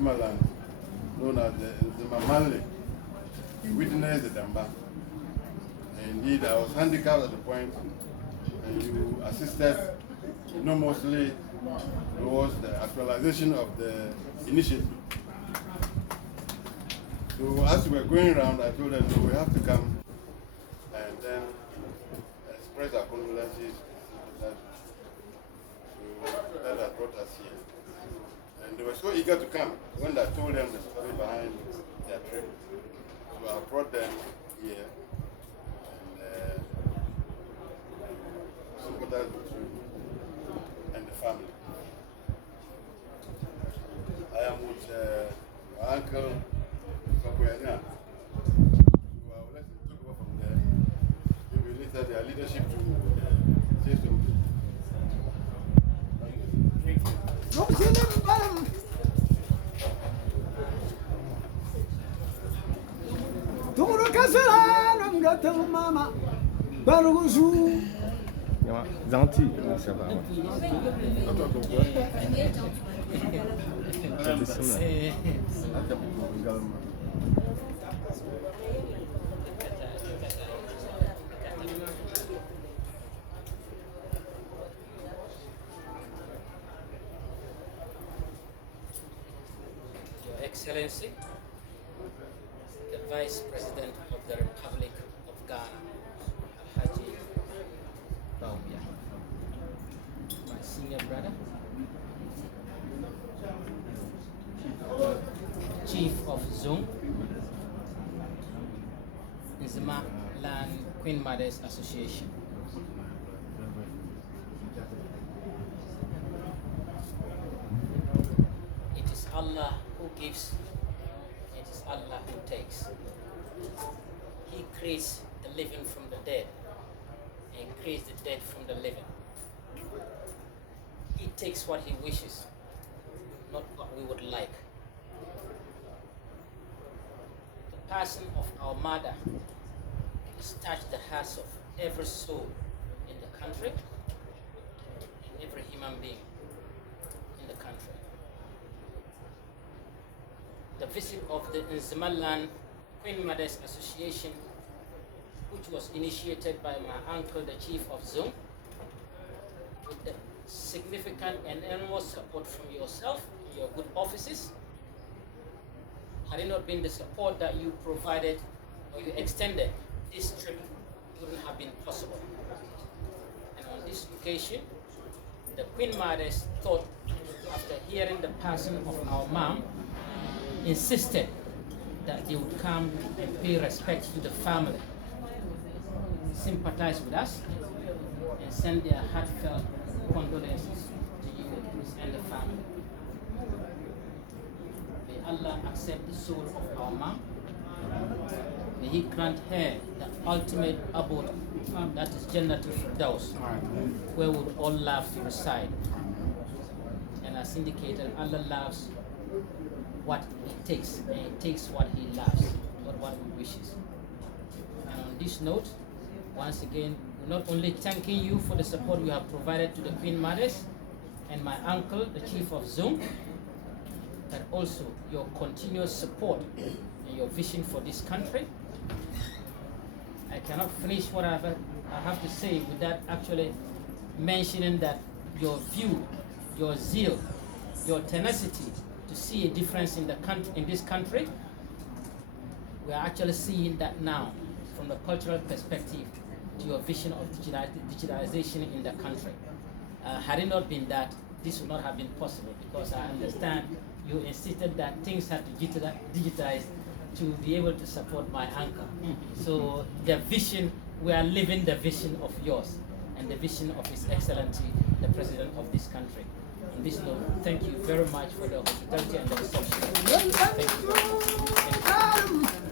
Nzimaland, known as the Nzimamanli, witnessed the Damba. Indeed, I was handicapped at the point, and you assisted enormously towards the actualization of the initiative. So as we were going around, I told them, no, we have to come and then express our condolences. So that has brought us here. And they were so eager to come when I told them the story behind their trip. So I brought them here and sympathize with you and the family. I am with my uncle Sakoya. So I will let him take over from there. He will later their leadership to say something. Gentil, ça va. Your Excellency, the Vice President of the Republic of Ghana, Alhaji Baumia, my senior brother, Chief of Zung, Nzima Land Queen Mothers Association, it is Allah who gives, it is Allah who takes. He creates the living from the dead and creates the dead from the living. He takes what he wishes, not what we would like. The passing of our mother has touched the hearts of every soul in the country and every human being in the country. The visit of the Nzimaland Queen Mothers Association, which was initiated by my uncle, the Chief of Zung, with the significant and enormous support from yourself, your good offices. Had it not been the support that you provided or you extended, this trip wouldn't have been possible. And on this occasion, the Queen Mothers thought, after hearing the passing of our mom, insisted that they would come and pay respect to the family, sympathize with us, and send their heartfelt condolences to you and the family. May Allah accept the soul of our mom. May He grant her the ultimate abode, that is Jannatul Firdaus, where would all love reside. And as indicated, Allah loves what He takes, and He takes what He loves, not what He wishes. And on this note, once again, we're not only thanking you for the support you have provided to the Queen Mothers and my uncle, the Chief of Zung, but also your continuous support and your vision for this country. I cannot finish what I have to say without actually mentioning that your view, your zeal, your tenacity to see a difference in this country, we are actually seeing that now from the cultural perspective to your vision of digitalization in the country. Had it not been that, this would not have been possible, because I understand you insisted that things had to digitize to be able to support my uncle. So the vision, we are living the vision of yours and the vision of His Excellency, the President of this country. On this note, thank you very much for the hospitality and the reception. Thank you very much. Thank you.